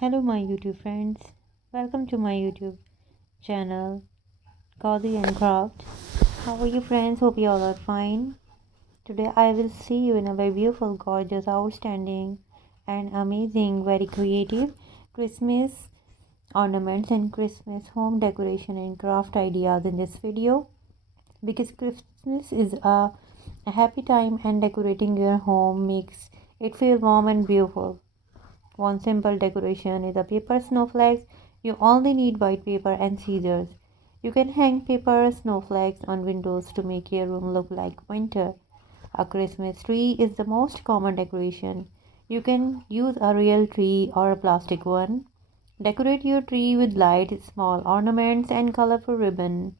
Hello, my YouTube friends. Welcome to my YouTube channel, Cozy and Craft. How are you, friends? Hope you all are fine. Today, I will see you in a very beautiful, gorgeous, outstanding, and amazing, very creative Christmas ornaments and Christmas home decoration and craft ideas in this video. Because Christmas is a happy time, and decorating your home makes it feel warm and beautiful. One simple decoration is a paper snowflakes. You only need white paper and scissors. You can hang paper snowflakes on windows to make your room look like winter. A Christmas tree is the most common decoration. You can use a real tree or a plastic one. Decorate your tree with light, small ornaments and colorful ribbon.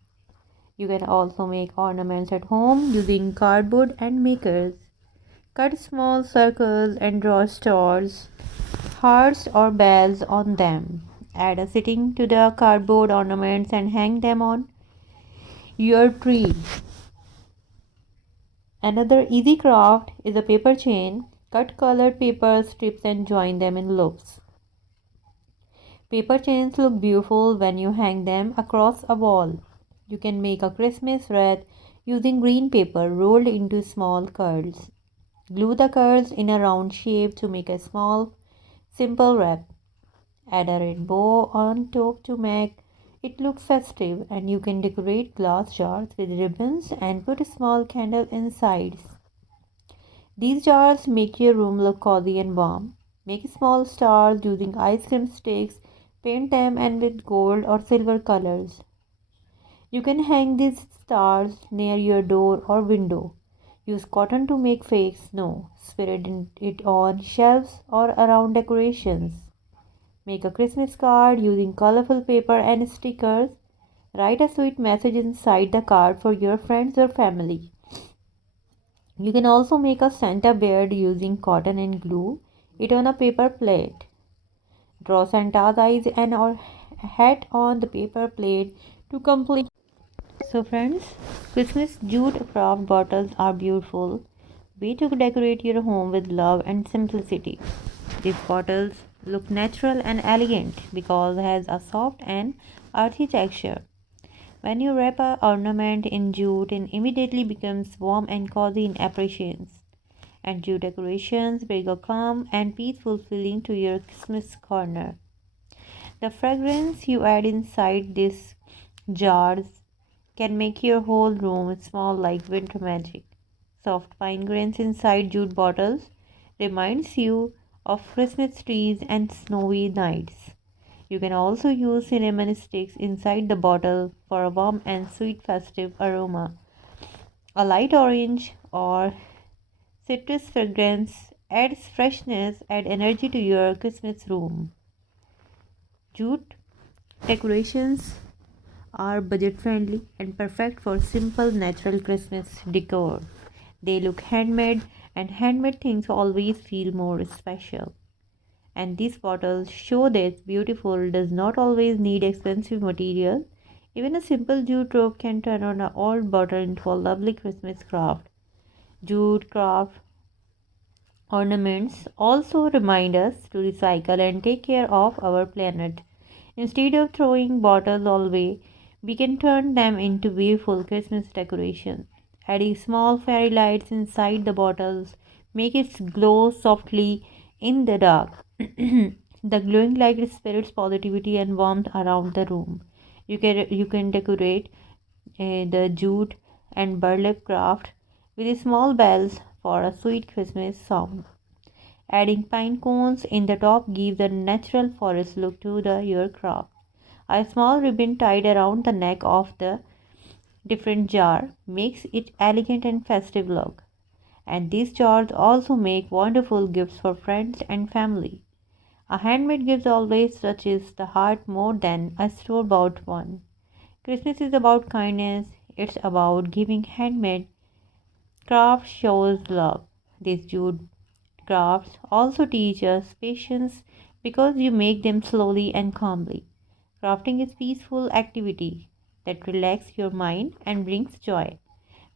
You can also make ornaments at home using cardboard and makers. Cut small circles and draw stars, hearts or bells on them. Add a sitting to the cardboard ornaments and hang them on your tree. Another easy craft is a paper chain. Cut colored paper strips and join them in loops. Paper chains look beautiful when you hang them across a wall. You can make a Christmas wreath using green paper rolled into small curls. Glue the curls in a round shape to make a small, simple wreath. Add a red bow on top to make it look festive, and you can decorate glass jars with ribbons and put a small candle inside. These jars make your room look cozy and warm. Make small stars using ice cream sticks, paint them and with gold or silver colors. You can hang these stars near your door or window. Use cotton to make fake snow. Spread it on shelves or around decorations. Make a Christmas card using colorful paper and stickers. Write a sweet message inside the card for your friends or family. You can also make a Santa beard using cotton and glue it on a paper plate. Draw Santa's eyes and or hat on the paper plate to complete. So friends, Christmas jute craft bottles are beautiful way to decorate your home with love and simplicity. These bottles look natural and elegant because it has a soft and earthy texture. When you wrap an ornament in jute, it immediately becomes warm and cozy in appearance. And jute decorations bring a calm and peaceful feeling to your Christmas corner. The fragrance you add inside these jars can make your whole room smell like winter magic. Soft pine grains inside jute bottles reminds you of Christmas trees and snowy nights. You can also use cinnamon sticks inside the bottle for a warm and sweet festive aroma. A light orange or citrus fragrance adds freshness and energy to your Christmas room. Jute decorations are budget friendly and perfect for simple natural Christmas decor. They look handmade, and handmade things always feel more special. And these bottles show that beautiful does not always need expensive material. Even a simple jute rope can turn on an old bottle into a lovely Christmas craft. Jute craft ornaments also remind us to recycle and take care of our planet. Instead of throwing bottles away, we can turn them into beautiful Christmas decoration. Adding small fairy lights inside the bottles make it glow softly in the dark. The glowing light spreads positivity and warmth around the room. You can decorate the jute and burlap craft with small bells for a sweet Christmas sound. Adding pine cones in the top gives a natural forest look to your craft. A small ribbon tied around the neck of the different jar makes it elegant and festive look. And these jars also make wonderful gifts for friends and family. A handmade gift always touches the heart more than a store-bought one. Christmas is about kindness. It's about giving. Handmade craft shows love. These jute crafts also teach us patience because you make them slowly and calmly. Crafting is peaceful activity that relaxes your mind and brings joy.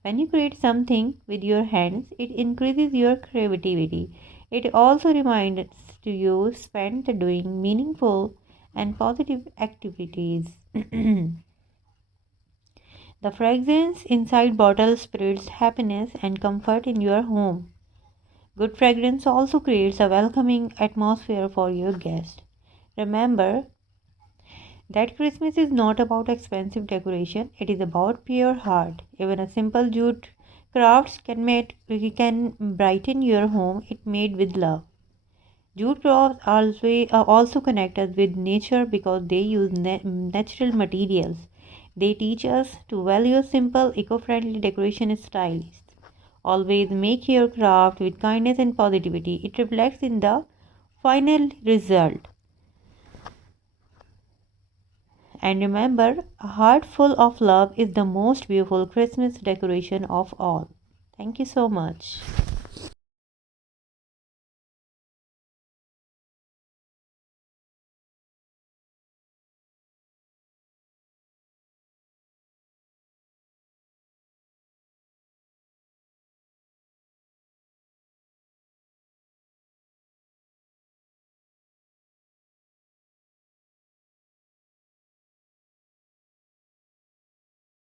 When you create something with your hands, it increases your creativity. It also reminds to you spend doing meaningful and positive activities. The fragrance inside bottle spreads happiness and comfort in your home. Good fragrance also creates a welcoming atmosphere for your guest. Remember that Christmas is not about expensive decoration, it is about pure heart. Even a simple jute crafts can brighten your home if made with love. Jute crafts also connect us with nature because they use natural materials. They teach us to value simple, eco-friendly decoration styles. Always make your craft with kindness and positivity. It reflects in the final result. And remember, a heart full of love is the most beautiful Christmas decoration of all. Thank you so much.